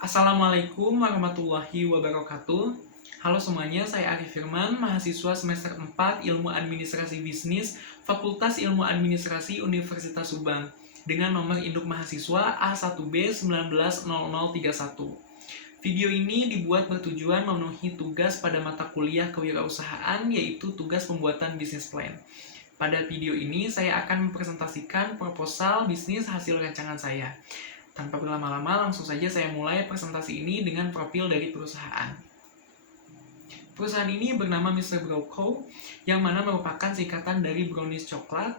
Assalamualaikum warahmatullahi wabarakatuh. Halo semuanya, saya Arif Firman, mahasiswa semester 4 Ilmu Administrasi Bisnis, Fakultas Ilmu Administrasi Universitas Subang, dengan nomor induk mahasiswa A1B190031. Video ini dibuat bertujuan memenuhi tugas pada mata kuliah kewirausahaan, yaitu tugas pembuatan bisnis plan. Pada video ini, saya akan mempresentasikan proposal bisnis hasil rancangan saya. Tanpa berlama-lama, langsung saja saya mulai presentasi ini dengan profil dari perusahaan. Perusahaan ini bernama Mr. Brow Co., yang mana merupakan singkatan dari brownies coklat.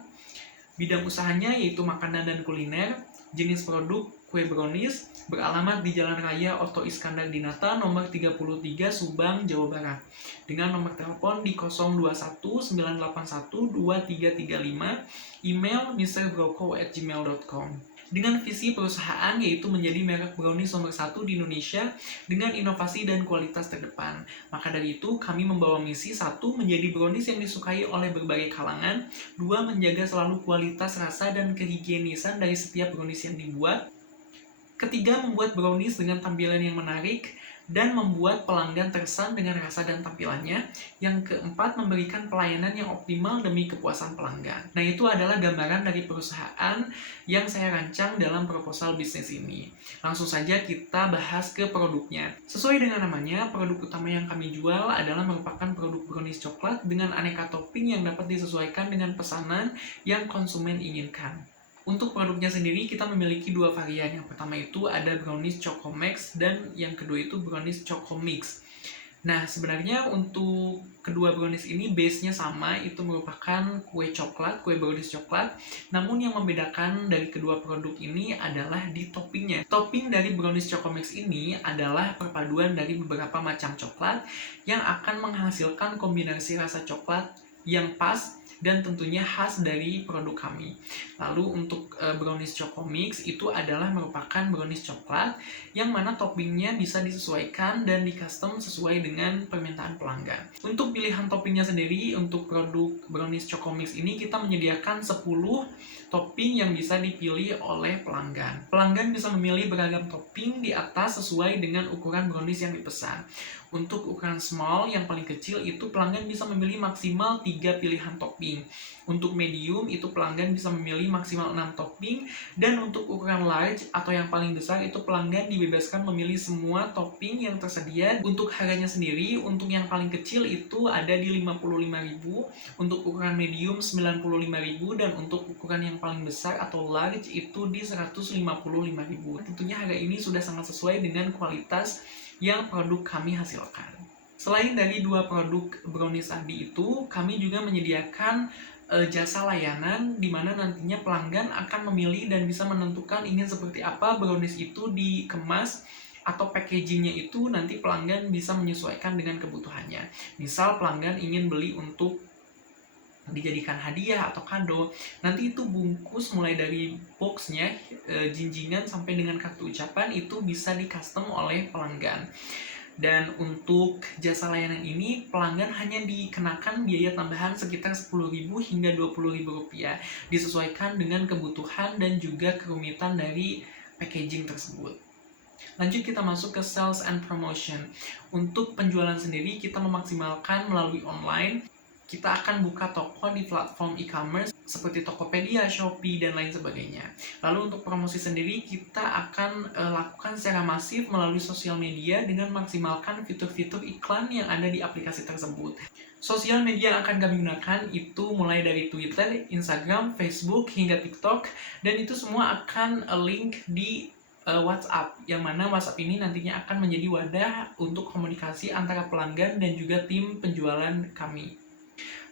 Bidang usahanya yaitu makanan dan kuliner, jenis produk kue brownies, beralamat di Jalan Raya Oto Iskandar Dinata nomor 33 Subang, Jawa Barat, dengan nomor telepon di 021 981 2335, email mrbrowco@gmail.com. Dengan visi perusahaan yaitu menjadi merek brownies nomor 1 di Indonesia dengan inovasi dan kualitas terdepan. Maka dari itu, kami membawa misi 1. Menjadi brownies yang disukai oleh berbagai kalangan. 2. Menjaga selalu kualitas rasa dan kehigienisan dari setiap brownies yang dibuat. Ketiga, membuat brownies dengan tampilan yang menarik dan membuat pelanggan terkesan dengan rasa dan tampilannya. Yang keempat, memberikan pelayanan yang optimal demi kepuasan pelanggan. Nah, itu adalah gambaran dari perusahaan yang saya rancang dalam proposal bisnis ini. Langsung saja kita bahas ke produknya. Sesuai dengan namanya, produk utama yang kami jual adalah merupakan produk brownies coklat dengan aneka topping yang dapat disesuaikan dengan pesanan yang konsumen inginkan. Untuk produknya sendiri kita memiliki dua varian. Yang pertama itu ada brownies Choco Max dan yang kedua itu brownies Choco Mix. Nah, sebenarnya untuk kedua brownies ini base-nya sama, itu merupakan kue coklat, kue brownies coklat. Namun yang membedakan dari kedua produk ini adalah di toppingnya. Topping dari brownies Choco Mix ini adalah perpaduan dari beberapa macam coklat yang akan menghasilkan kombinasi rasa coklat yang pas dan tentunya khas dari produk kami. Lalu untuk brownies Choco Mix itu adalah merupakan brownies coklat yang mana toppingnya bisa disesuaikan dan di custom sesuai dengan permintaan pelanggan. Untuk pilihan toppingnya sendiri, untuk produk brownies Choco Mix ini kita menyediakan 10 topping yang bisa dipilih oleh pelanggan. Pelanggan bisa memilih beragam topping di atas sesuai dengan ukuran brownies yang dipesan. Untuk ukuran small yang paling kecil itu pelanggan bisa memilih maksimal 3 pilihan topping. Untuk medium itu pelanggan bisa memilih maksimal 6 topping, dan untuk ukuran large atau yang paling besar itu pelanggan dibebaskan memilih semua topping yang tersedia. Untuk harganya sendiri, untuk yang paling kecil itu ada di 55.000, untuk ukuran medium 95.000, dan untuk ukuran yang paling besar atau large itu di 155.000. Tentunya harga ini sudah sangat sesuai dengan kualitas yang produk kami hasilkan. Selain dari dua produk brownies tadi itu, kami juga menyediakan jasa layanan di mana nantinya pelanggan akan memilih dan bisa menentukan ingin seperti apa brownies itu dikemas atau packagingnya itu nanti pelanggan bisa menyesuaikan dengan kebutuhannya. Misal pelanggan ingin beli untuk dijadikan hadiah atau kado, nanti itu bungkus mulai dari boxnya, jinjingan sampai dengan kartu ucapan itu bisa di custom oleh pelanggan. Dan untuk jasa layanan ini pelanggan hanya dikenakan biaya tambahan sekitar 10.000 hingga 20.000 rupiah, disesuaikan dengan kebutuhan dan juga kerumitan dari packaging tersebut. Lanjut kita masuk ke sales and promotion. Untuk penjualan sendiri kita memaksimalkan melalui online. Kita akan buka toko di platform e-commerce seperti Tokopedia, Shopee, dan lain sebagainya. Lalu untuk promosi sendiri kita akan lakukan secara masif melalui sosial media dengan maksimalkan fitur-fitur iklan yang ada di aplikasi tersebut. Sosial media yang akan kami gunakan itu mulai dari Twitter, Instagram, Facebook, hingga TikTok, dan itu semua akan link di WhatsApp, yang mana WhatsApp ini nantinya akan menjadi wadah untuk komunikasi antara pelanggan dan juga tim penjualan kami.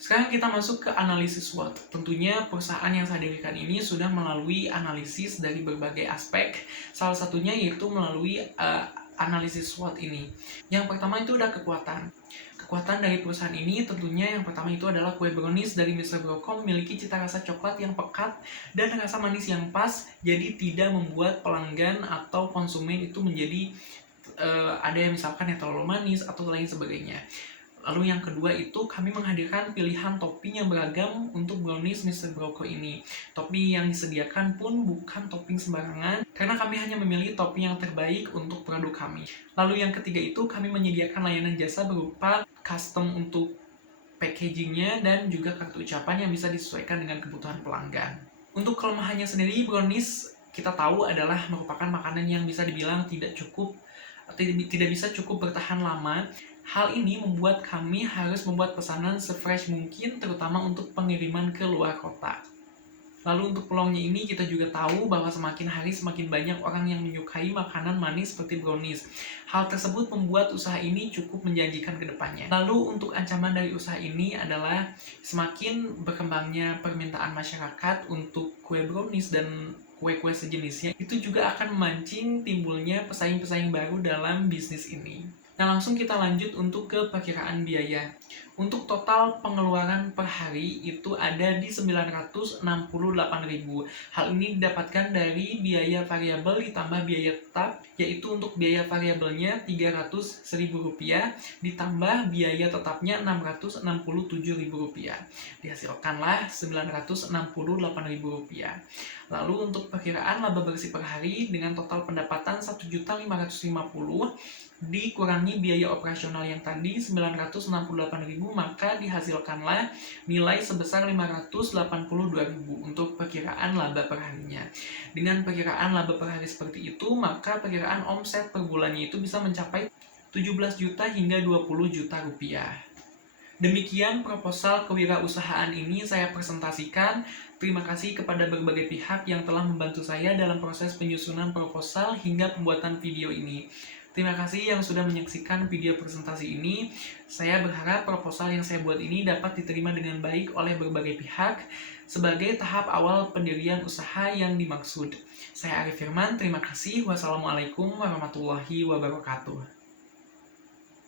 Sekarang kita masuk ke analisis SWOT. Tentunya perusahaan yang saya dirikan ini sudah melalui analisis dari berbagai aspek. Salah satunya yaitu melalui analisis SWOT ini. Yang pertama itu ada kekuatan. Kekuatan dari perusahaan ini tentunya yang pertama itu adalah kue brownies dari Mr. Brow Co. memiliki cita rasa coklat yang pekat dan rasa manis yang pas, jadi tidak membuat pelanggan atau konsumen itu menjadi ada yang misalkan yang terlalu manis atau lain sebagainya. Lalu yang kedua itu kami menghadirkan pilihan topping yang beragam untuk brownies Mr. Broko ini. Topping yang disediakan pun bukan topping sembarangan, karena kami hanya memilih topping yang terbaik untuk produk kami. Lalu yang ketiga itu kami menyediakan layanan jasa berupa custom untuk packagingnya dan juga kartu ucapan yang bisa disesuaikan dengan kebutuhan pelanggan. Untuk kelemahannya sendiri, brownies kita tahu adalah merupakan makanan yang bisa dibilang tidak bisa cukup bertahan lama. Hal ini membuat kami harus membuat pesanan se-fresh mungkin, terutama untuk pengiriman ke luar kota. Lalu untuk peluangnya ini kita juga tahu bahwa semakin hari semakin banyak orang yang menyukai makanan manis seperti brownies. Hal tersebut membuat usaha ini cukup menjanjikan ke depannya. Lalu untuk ancaman dari usaha ini adalah semakin berkembangnya permintaan masyarakat untuk kue brownies dan kue-kue sejenisnya, itu juga akan memancing timbulnya pesaing-pesaing baru dalam bisnis ini. Nah, langsung kita lanjut untuk ke perkiraan biaya. Untuk total pengeluaran per hari itu ada di 968.000. Hal ini didapatkan dari biaya variabel ditambah biaya tetap, yaitu untuk biaya variabelnya Rp300.000 ditambah biaya tetapnya Rp667.000. Dihasilkanlah Rp968.000. Lalu untuk perkiraan laba bersih per hari dengan total pendapatan Rp1.550.000 dikurangi biaya operasional yang tadi 968.000, maka dihasilkanlah nilai sebesar 582.000 untuk perkiraan laba per harinya. Dengan perkiraan laba per hari seperti itu, maka perkiraan omset per bulannya itu bisa mencapai 17 juta hingga 20 juta rupiah. Demikian proposal kewirausahaan ini saya presentasikan. Terima kasih kepada berbagai pihak yang telah membantu saya dalam proses penyusunan proposal hingga pembuatan video ini. Terima kasih yang sudah menyaksikan video presentasi ini. Saya berharap proposal yang saya buat ini dapat diterima dengan baik oleh berbagai pihak sebagai tahap awal pendirian usaha yang dimaksud. Saya Arif Firman, terima kasih. Wassalamualaikum warahmatullahi wabarakatuh.